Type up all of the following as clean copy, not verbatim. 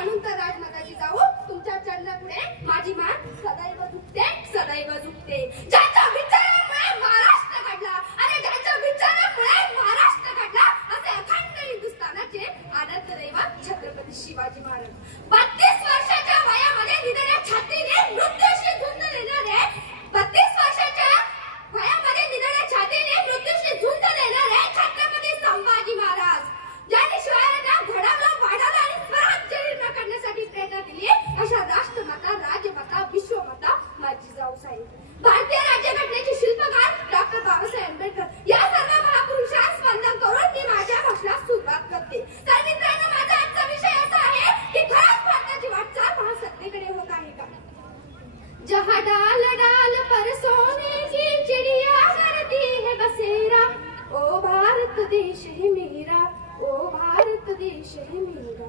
म्हणून तर राजमाताची जाऊ तुमच्या चरणापुढे माझी मान सदैव झुकते, सदैव झुकते. ज्याच्या विचारामुळे महाराष्ट्र घडला, अरे ज्याच्या विचारामुळे महाराष्ट्र घडला, असे अखंड हिंदुस्थानाचे आराध्य दैवत छत्रपती शिवाजी महाराज. 32 वर्षाच्या वयामध्ये निधड्या छातीने मृत्यूशी झुंज देणारे, 32 वर्षाच्या वयामध्ये निधड्या छातीने मृत्यूशी झुंज देणारे छत्रपती संभाजी महाराज, ज्यांनी शिवायांना घडवलं, वाढवलं आणि स्वराज्य निर्माण करण्यासाठी प्रेरणा दिली, अशा राष्ट्रमाता, राजमाता, विश्वमाता माझी जाऊसाहेब. भारतीय राज्यघटनेचे शिल्पकार डॉक्टर बाबासाहेब आंबेडकर या सर्व महापुरुषांस वंदन करून मी माझ्या भाषणास सुरुवात करते. तर मित्रांनो, माझा आजचा विषय असा आहे की खरंच भारताची वाटचाल महासत्तेकडे होत आहे का? जहाँ डाल डाल पर सोने की चिड़िया करती है बसेरा, ओ भारत देश है मेरा, ओ भारत देश है मेरा.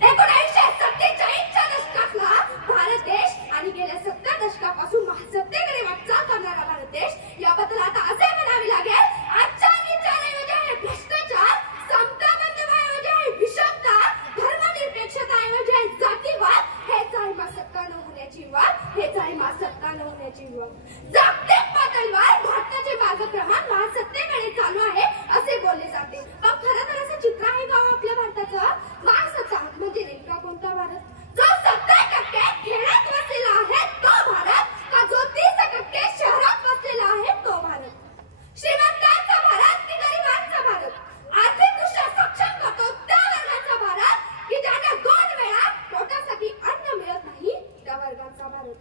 1947च्या दशकातला भारत देश आणि गेल्या 70 दशकापासून महासत्तेकडे वाटचाल करणारा भारत देश याबद्दल आता असे म्हणावे लागेल, आजच्या विचाराऐवजी आहे भ्रष्टाचार, समता बंधुत्वाऐवजी आहे विषमता, धर्मनिरपेक्षताऐवजी आहे जातीवाद, हेच आहे महासत्ता न होण्याची वाद, हेच आहे महासत्ता न होण्याची वाद. जागतिक पातळीवर भारताचे मार्गक्रमण महासत्तेकडे चालू आहे असे बोलले जाते. पण खरं तर असं चित्र आहे का आपल्या भारताचं? महासत्ता म्हणजे नेमका कोणता भारत? जो 70% खेड्यात वसलेला आहे तो भारत, का जो 30% शहरात वसलेला आहे तो भारत? श्रीमंतांचा भारत की गरिबांचा भारत? आर्थिकदृष्ट्या सक्षम करतो त्या वर्गाचा भारत की ज्यांना 2 वेळा पोटासाठी अन्न मिळत नाही त्या वर्गाचा भारत?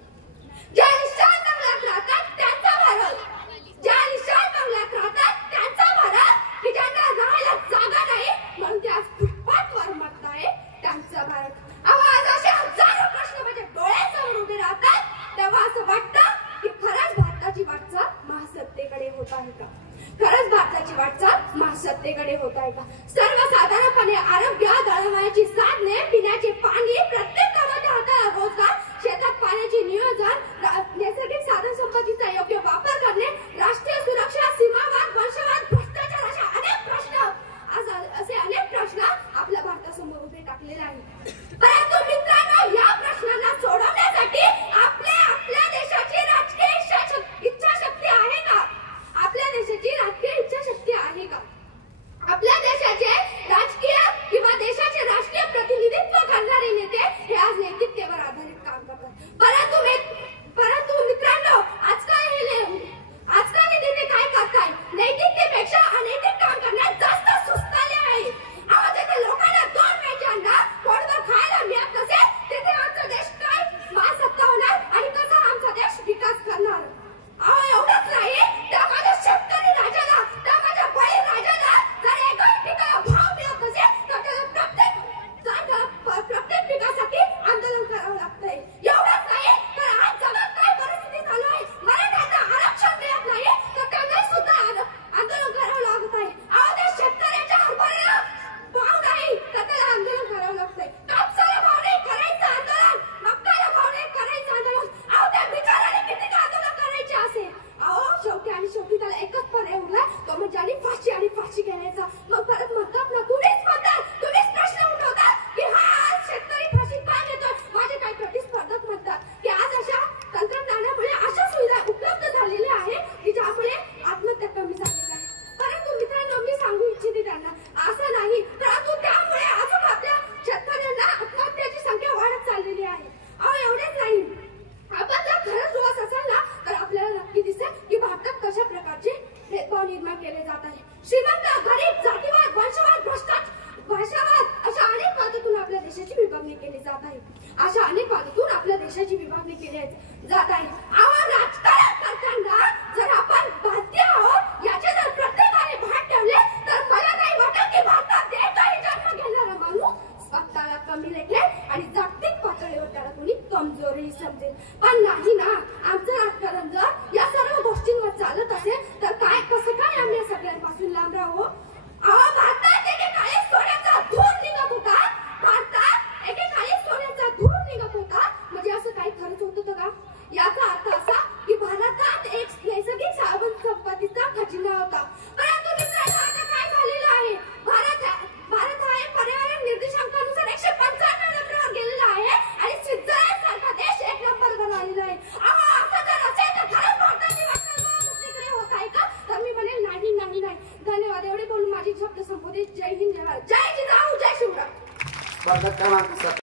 ज्या निशान बंगल्यात राहतात त्यांचा भारत, ज्या निशान बंगल्यात राहतात त्यांचा भारत, की ज्यांना राहायला जागा नाही म्हणून ते आज फुटपाथवर मरताय त्यांचा भारत. आवाज असे हजारो प्रश्न माझ्या डोळ्यासमोर उभे राहतात, तेव्हा असं वाटतं की खरंच भारताची वाटचाल महासत्तेकडे होत आहे का? खरंच भारताची वाटचाल महासत्तेकडे होत आहे का? सर्वसाधारणपणे आरोग्य, दळणवळणाची साधने, पिण्याचे पाणी, प्रत्येक कामाच्या हाताला रोजगार, शेतात पाण्याचे नियोजन, नैसर्गिक साधन संपत्तीचा योग्य वापर करणे, राष्ट्रीय सुरक्षा, सीमावाद, वंशवाद, भ्रष्टाचार अशा अनेक प्रश्न, असे अनेक प्रश्न आपल्या भारतासमोर उभे टाकलेले आहेत. परंतु मित्रांनो, या प्रश्नांना सोडवण्यासाठी आपल्या देशाची राजकीय इच्छाशक्ती आहे का? आपल्या देशाची राजकीय इच्छाशक्ती आहे का? आपल्या देशाचे राजकीय किंवा देशाचे राष्ट्रीय प्रतिनिधित्व करणारे नेते हे आज नैतिकतेवर आधारित काम करतात. परंतु मित्रांनो, आजकाल हे नेते काय करताय? नैतिकतेपेक्षा अनैतिक काम करण्यात जास्त सुस्ताले आहे. आवाज येथे लोकांना 2 वेळचे अन्न पोटभर खायला मिळत नसेल, तिथे आमचा देश काय महासत्ता होणार आणि कसा आमचा देश विकास करणार? एवढंच नाही, त्या माझ्या शेतकरी राजाला, त्या माझ्या बळी राजाला जर एकही पिकाला भाव मिळत नसेल तर त्याला प्रत्येक पिकासाठी आंदोलन करावं लागतंय. एवढंच नाही, तर आज जगात काय परिस्थिती चालू आहे, मराठ्यांना आरक्षण मिळत नाही तर त्यांना सुद्धा आंदोलन करावं लागत आहे. त्या शेतकऱ्याच्या हरभऱ्याला भाव नाही तर त्याला आंदोलन करावं लागतंय. कापसाला भाव नाही करायचं आंदोलन, मक्काला भाव नाही करायचं आंदोलन. त्या बिचाराने किती आंदोलन करायचे असे? शेवटी त्याला एकच पर्याय उरला, तो म्हणजे आणि फाशी घेण्याचा. मग परत म्हणतात ना, तुम्हीच प्रश्न उठवतात की हा शेतकरी फाशी का घेतोय? माझे काही प्रतिस्पर्धक म्हणतात की आज अशा तंत्रज्ञानामुळे अशा सुविधा उपलब्ध झालेल्या आहेत की ज्यामुळे आत्महत्या कमी झालेल्या आहे. परंतु मित्रांनो, मी सांगू इच्छिते त्यांना, असं नाही, परंतु त्यामुळे अजून आपल्या शेतकऱ्यांना आत्महत्याची संख्या वाढत चाललेली आहे. एवढेच नाही, आपण जर खरंच डोळस असाल ना तर आपल्याला नक्की दिसेल की भारतात कशा प्रकारचे भेदभाव निर्माण केले जात आहे. श्रीमंत, गरीब, जातीवाद, वंशवाद, भाषावाद अशा अनेक बाजूतून आपल्या देशाची विभागणी केली जात आहे. अशा अनेक बाजूतून आपल्या देशाची विभागणी केली जात आहे. राजकारण करताना जर आपण भारतीय आहोत याचे जर प्रत्येकाने भान ठेवले तर मला नाही वाटत की भारतात एकही जन्म घेणारा माणूस स्वतःला कमी लेखेल आणि जागतिक पातळीवर त्याला कोणी कमजोरी समजेल. पण नाही ना, आमचं राजकारण जर या सर्व गोष्टींवर चालत असेल तर कसं काय आम्ही सगळ्यांपासून लांब राहू? भारतात एकेकाळी सोन्याचा धूर निघत होता, म्हणजे असं काही खरंच होत होतं का? याचा अर्थ असा की भारतात एक संबोधित. जय हिंद, जय भारत, जय जिजाऊ, जय शिवराय. स्पर्धक क्रमांक 7.